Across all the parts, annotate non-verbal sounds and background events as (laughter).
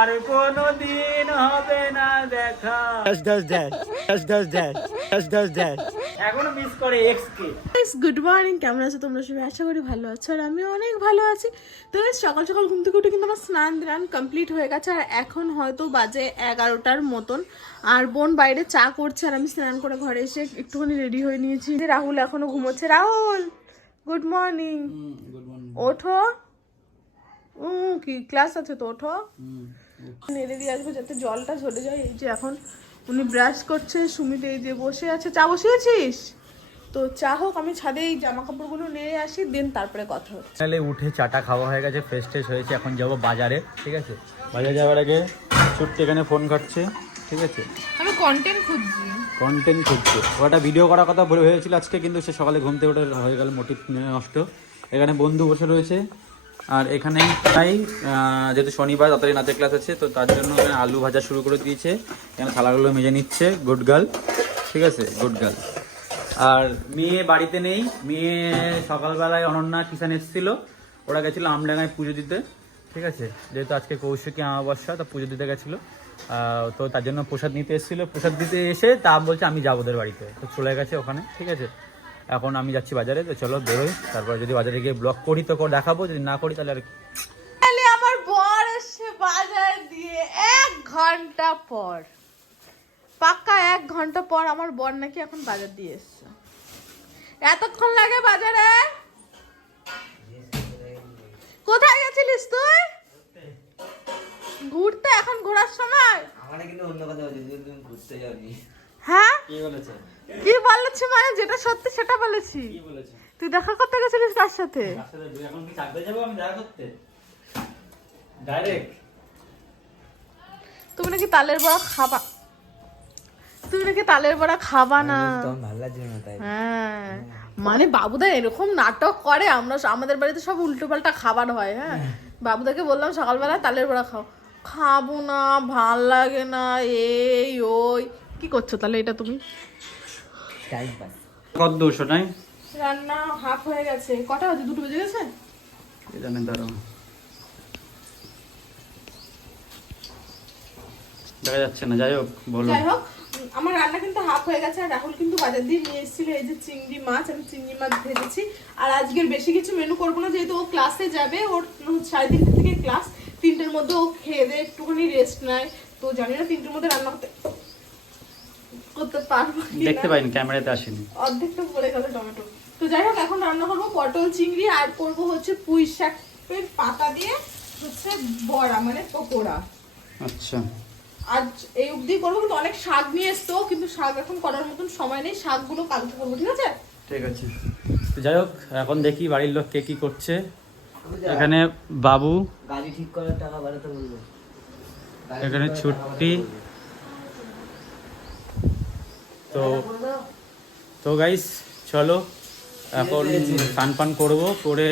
আর কোনো দিন হবে না দেখা. এখনও মিস করে এক্স কে। গুড মর্নিং কেমন আছো তোমরা সবাই? আশা করি ভালো আছো আর আমি অনেক ভালো আছি। তো সকাল সকাল ঘুম থেকে উঠে কিন্তু আমার স্নান কমপ্লিট হয়ে গেছে আর এখন হয়তো বাজে এগারোটার মতন। আর বোন বাইরে চা করছে আর আমি স্নান করে ঘরে এসে একটুখানি রেডি হয়ে নিয়েছি। যে রাহুল এখনও ঘুমোচ্ছে। রাহুল গুড মর্নিং ওঠো। উম, কি ক্লাস আছে তো? ওঠো। নেড়ে দিয়ে আসব যাতে জলটা ঝরে যায়। এই যে এখন উনি ব্রাশ করছে সুমিত এই যে বসে আছে। চা বসিয়েছিস তো চা হোক আমি ছাদে এই জামা কাপড়গুলো নিয়ে আসি দেন তারপরে কথা হচ্ছে। সকালে উঠে চাটা খাওয়া হয়ে গেছে ফ্রেশ ট্রেশ হয়েছে এখন যাব বাজারে ঠিক আছে? বাজারে যাওয়ার আগে ছোট্ট এখানে ফোন ঘাটছে ঠিক আছে? আমি কন্টেন্ট খুঁজছি। কন্টেন্ট খুঁজছে। ওটা ভিডিও করার কথা বলে হয়েছিল আজকে কিন্তু সে সকালে ঘুম থেকে উঠে হয়ে গেল মোটিভ নষ্ট। এখানে বন্ধু বসে রয়েছে আর এখানে তাই যেহেতু শনিবার তাড়াতাড়ি নাচের ক্লাস আছে, তো তার জন্য আলু ভাজা শুরু করে দিয়েছে। এখানে থালাগুলো মেজে নিচ্ছে গুড গার্ল ঠিক আছে? গুড গার্ল আর মেয়ে বাড়িতে নেই, মেয়ে সকালবেলায় অনন্যা কিষান এসেছিল। ওরা গেছিল আমডাঙ্গায় পুজো দিতে, ঠিক আছে? যেহেতু আজকে কৌশিকী অমাবস্যা, তা পুজো দিতে গেছিল। তো তার জন্য প্রসাদ নিতে এসেছিল। প্রসাদ দিতে এসে তা বলছে, আমি যাব ওদের বাড়িতে। তো চলে গেছে ওখানে, ঠিক আছে? এখন আমি যাচ্ছি বাজারে তো চলো বেরোই। তারপর যদি বাজারে গিয়ে ব্লগ করি তো দেখাবো যদি না করি তাহলে আর তাহলে আমার বর এসে বাজার দিয়ে এক ঘণ্টা পর। পাক্কা এক ঘণ্টা পর আমার বর নাকি এখন বাজার দিয়ে এসছে। এতক্ষণ লাগে বাজারে? কোথায় গেছিলিস তুই? ঘুরতে? এখন ঘোরার সময়? আমার কিন্তু অন্য কথা বলছি যদি তুমি ঘুরতে যাবি। হ্যাঁ? কি বলেছে? কি বলেছি মানে? যেটা সত্যি সেটা বলেছি। তুই দেখা করতে গেছিলিস কার সাথে? এখন কি চাকরি যাব আমি দেখা করতে? ডাইরেক্ট তুমি নাকি তালের বড়া খাবা? তুমি নাকি তালের বড়া খাবা না? তোমার ভালো লাগছে না তাই। হ্যাঁ। মানে বাবুদা এরকম নাটক করে আমরা আমাদের বাড়িতে সব উল্টো পাল্টা খাবার হয় হ্যাঁ? (laughs) বাবুদাকে বললাম সকালবেলা তালের বড়া খাও। খাব না ভালো লাগে না এই ওই। কি করছ তাহলে এটা তুমি? টাইম পাস কত দুশো নাই? রান্না হাফ হয়ে গেছে। কটা বাজে? দুটো বেজে গেছে? কে জানে দেখা যাচ্ছে না যাই হোক বলো। যাই হোক আমার রান্না কিন্তু হাফ হয়ে গেছে আর রাহুল কিন্তু বাজার দিয়ে নিয়ে এসেছিল এই যে চিংড়ি মাছ আমি চিংড়ি মাছ ভেজেছি। আর আজকের বেশি কিছু মেনু করব না যেহেতু ও ক্লাসে যাবে ওর সাড়ে তিনটে থেকে ক্লাস তিনটের মধ্যে ও খেয়ে দিয়ে একটুখানি রেস্ট নেয়। তো জানি না তিনটের মধ্যে রান্না করতে করতে পারব দেখতে পাইনি ক্যামেরাতে আসেনি। অর্ধেকটা পড়ে গেল টমেটো। তো যাই হোক এখন রান্না করব পটল চিংড়ি আর করব হচ্ছে পুঁই শাকের পাতা দিয়ে হচ্ছে বড়া মানে পকোড়া। আচ্ছা। আজ এই অবধি করব কিন্তু অনেক শাক নিয়ে এসতো কিন্তু শাক এখন করার মতন সময় নেই শাকগুলো কালকে করব ঠিক আছে? ঠিক আছে। তো যাই হোক এখন দেখি বাড়ির লোক কে কি করছে। এখানে বাবু। গাড়ি ঠিক করার টাকা বাড়াতে বলব। এখানে ছুটি। তো তো গাইস চলো এখন স্নান পান করব করে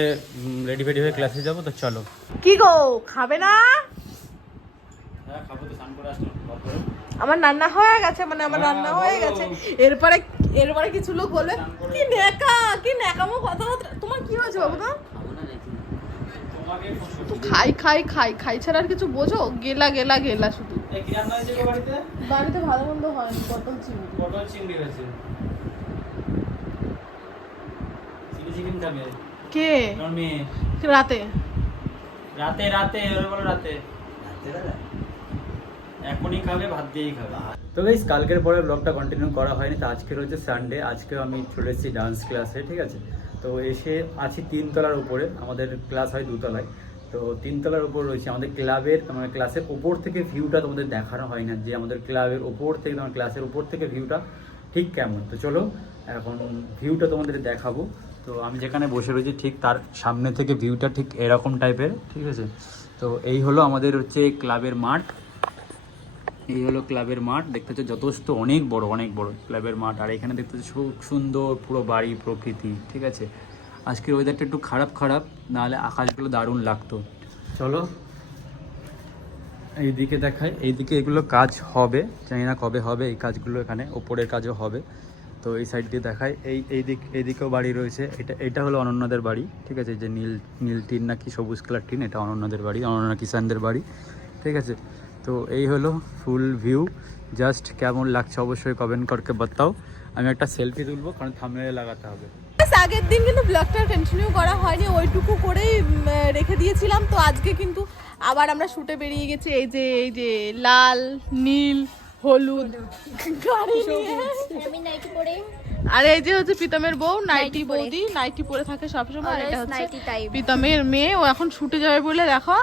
রেডি ফেডি হয়ে ক্লাসে যাব তো চলো। কি গো খাবে না? হ্যাঁ তো আমার রান্না হয়ে গেছে মানে আমার রান্না হয়ে গেছে। এরপরে এরপরে কিছু লোক বলবে কি নেকা কি নেকামো কথাবার্তা তোমার কি হয়েছে বাবু? তোমাকে খাই খাই খাই খাই ছাড়া আর কিছু বোঝো? গেলা গেলা গেলা শুধু। বাড়িতে? বাড়িতে ভালো মন্দ হয়নি পটল চিংড়ি। পটল হয়েছে। কে? রাতে? রাতে রাতে ওরা বলো রাতে। এখনই খাবে ভাত দিয়েই খাবে। তো গাইস কালকের পরে ব্লগটা কন্টিনিউ করা হয়নি তো আজকে রয়েছে সানডে আজকেও আমি চলে এসেছি ডান্স ক্লাসে ঠিক আছে? তো এসে আছি তিনতলার উপরে, আমাদের ক্লাস হয় দুতলায়। তো তিনতলার উপর রয়েছে আমাদের ক্লাবের মানে ক্লাসের ওপর থেকে ভিউটা তোমাদের দেখানো হয় না, যে আমাদের ক্লাবের ওপর থেকে, তোমার ক্লাসের ওপর থেকে ভিউটা ঠিক কেমন। তো চলো, এখন ভিউটা তোমাদের দেখাবো। তো আমি যেখানে বসে রয়েছি ঠিক তার সামনে থেকে ভিউটা ঠিক এরকম টাইপের ঠিক আছে? তো এই হলো আমাদের হচ্ছে ক্লাবের মাঠ। এই হলো ক্লাবের মাঠ দেখতে হচ্ছে যথেষ্ট অনেক বড় অনেক বড় ক্লাবের মাঠ। আর এখানে দেখতে হচ্ছে খুব সুন্দর পুরো বাড়ি প্রকৃতি ঠিক আছে? আজকের ওয়েদারটা একটু খারাপ খারাপ নাহলে আকাশগুলো দারুণ লাগতো। চলো এইদিকে দেখায় এইদিকে এগুলো কাজ হবে জানি না কবে হবে এই কাজগুলো এখানে ওপরের কাজও হবে। তো এই সাইড দিয়ে দেখায় এই এই দিক এইদিকেও বাড়ি রয়েছে। এটা এটা হলো অনন্যাদের বাড়ি ঠিক আছে? যে নীল নীল টিন নাকি সবুজ কালার টিন এটা অনন্যাদের বাড়ি অনন্যা কিষানদের বাড়ি ঠিক আছে? তো এই হলো ফুল ভিউ জাস্ট কেমন লাগছে অবশ্যই কমেন্ট করকে বাতাও আমি একটা সেলফি তুলবো কারণ থামলে লাগাতে হবে। আগের দিন কিন্তু ব্লগটা কন্টিনিউ করা হয়নি ওইটুকু করেই রেখে দিয়েছিলাম। তো আজকে কিন্তু আবার আমরা শুটে বেরিয়ে গেছি এই যে এই যে লাল নীল হলুদ গাড়ি নিয়ে। আমি নাইটি পরে। আর এই যে হচ্ছে প্রীতমের বউ নাইটি বৌদি নাইটি পরে থাকে সবসময় আর এটা হচ্ছে। প্রীতমের মেয়ে। ও এখন শুটে যাবে বলে দেখো।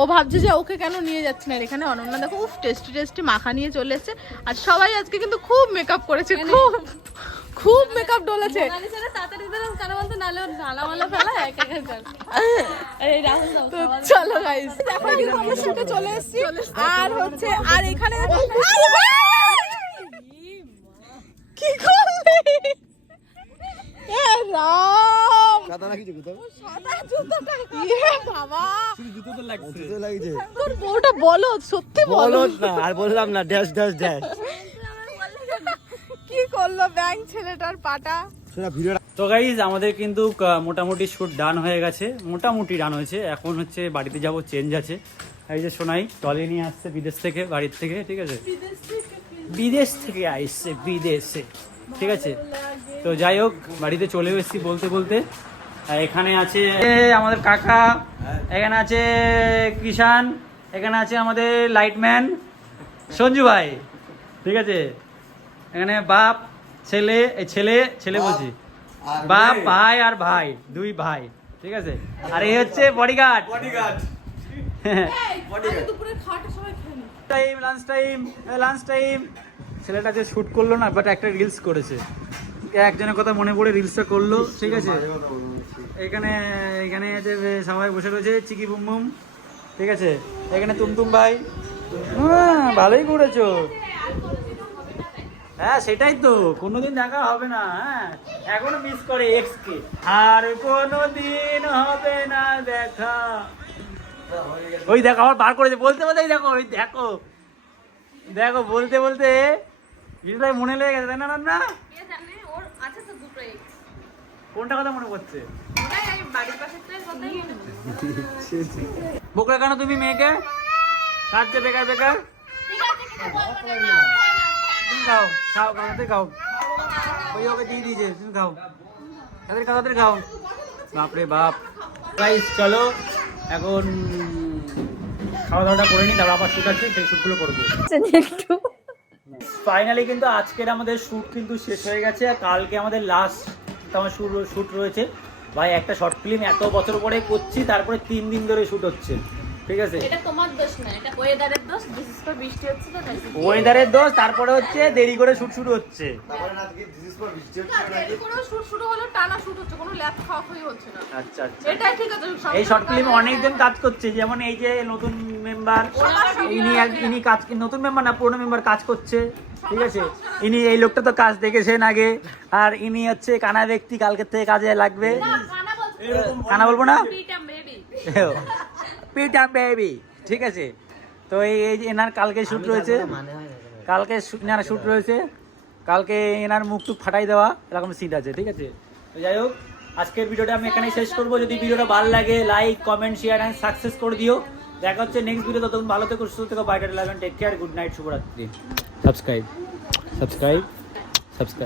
ও ভাবছে যে ওকে কেন নিয়ে যাচ্ছে না? এখানে অনন্যা দেখো উফ টেস্টি টেস্টি মাখা নিয়ে চলে এসেছে। আর সবাই আজকে কিন্তু খুব মেকআপ করেছে খুব খুব মেকআপ ডলেছে। তো চলো গাইস দেখো কিন্তু আমরা চলে এসেছি। আর হচ্ছে আর এখানে আরে কি করলি এ রাম কাদা নাকি জুতো সাদা জুতোটা ইয়ে বাবা জুতো তো লাগছে জুতো লাগছে তোর বউটা বলো সত্যি বলো। বলো না আর বললাম না ড্যাশ ড্যাশ ড্যাশ। কি করল ব্যাংক ছেলেটার পাটা? তো গাইজ আমাদের কিন্তু মোটামুটি শ্যুট ডান হয়ে গেছে। মোটামুটি ডান হয়েছে। এখন হচ্ছে বাড়িতে যাব চেঞ্জ আছে। এই যে সোনাই টলি নিয়ে আসছে বিদেশ থেকে বাড়ির থেকে ঠিক আছে? বিদেশ থেকে আসছে বিদেশে ঠিক আছে? তো যাই হোক বাড়িতে চলে এসেছি বলতে বলতে। এখানে আছে এ, আমাদের কাকা এখানে আছে কিষান এখানে আছে আমাদের লাইটম্যান। সঞ্জু ভাই ঠিক আছে? এখানে বাপ ছেলে ছেলে ছেলে বলছি। বাপ ভাই। আর ভাই দুই ভাই ঠিক আছে? আর এই হচ্ছে bodyguard bodyguard. Time lunch time lunch time ছেলেটা যে শুট করল না বাট একটা রিলস করেছে। একজনের কথা মনে পড়ে রিলসটা করল, ঠিক আছে? এখানে এখানে যে সবাই বসে রয়েছে, চিকি বুম বুম, ঠিক আছে? এখানে তুমতুম ভাই। হ্যাঁ ভালোই করেছ। হ্যাঁ সেটাই তো, কোনোদিন দেখা হবে না হ্যাঁ? এখনও মিস করে এক্স কে আর কোনোদিন হবে না দেখা। ওই দেখো, আবার বার করেছে। বলতে বলতে দেখো, ওই দেখো। দেখো, বলতে বলতে মনে লেগে গেছে, তাই না না কোনটা কথা মনে পড়ছে? বোকরা কেন তুমি মেয়েকে? কাঁদছে বেকার বেকার? তুমি খাও খাও খাও খাও। ওই ওকে দিয়ে দিয়েছে তুমি খাও। তাদের খাও খাও। বাপরে বাপ। গাইস চলো এখন খাওয়া দাওয়াটা করে নিই তারপর আবার শ্যুট আছে সেই শ্যুটগুলো করব। একটু। ফাইনালি কিন্তু আজকের আমাদের শ্যুট কিন্তু শেষ হয়ে গেছে আর কালকে আমাদের লাস্ট আমার শুট শ্যুট রয়েছে। ভাই, একটা শর্ট ফিল্ম এত বছর পরে করছি, তারপরে তিন দিন ধরে শ্যুট হচ্ছে। ঠিক আছে? এটা তোমার দোষ না এটা ওয়েদারের দোষ বিশেষ করে বৃষ্টি হচ্ছে তো তাই ওয়েদারের দোষ তারপরে হচ্ছে দেরি করে শ্যুট শুরু হচ্ছে। দেরি করেও শুট শুরু হলো টানা শুট হচ্ছে কোনো ল্যাপ খাওয়া হয়ে হচ্ছে না। আচ্ছা আচ্ছা। এটাই ঠিক আছে এই শর্ট ফিল্ম অনেকজন কাজ করছে যেমন এই যে নতুন মেম্বার ইনি এক- ইনি কাজ নতুন মেম্বার না পুরনো মেম্বার কাজ করছে ঠিক আছে? ইনি এই লোকটা তো কাজ দেখেছেন আগে আর ইনি হচ্ছে কানা ব্যক্তি কালকের থেকে কাজে লাগবে। কানা বলব না? পিটাম বেবি ঠিক আছে? তো এই এনার কালকে রয়েছে। মানে হয় না কালকে এনার শুট রয়েছে। কালকে এনার মুখ টুক ফাটাই দেওয়া এরকম সিট আছে ঠিক আছে? তো যাই হোক আজকের ভিডিওটা আমি এখানেই শেষ করব। যদি ভিডিওটা ভালো লাগে like comment share and success করে দিও। দেখা হচ্ছে নেক্সট ভিডিও ততক্ষণ ভালো থেকো সুস্থ থেকো বাইটার eleven take care good night শুভরাত্রি। Subscribe subscribe subscribe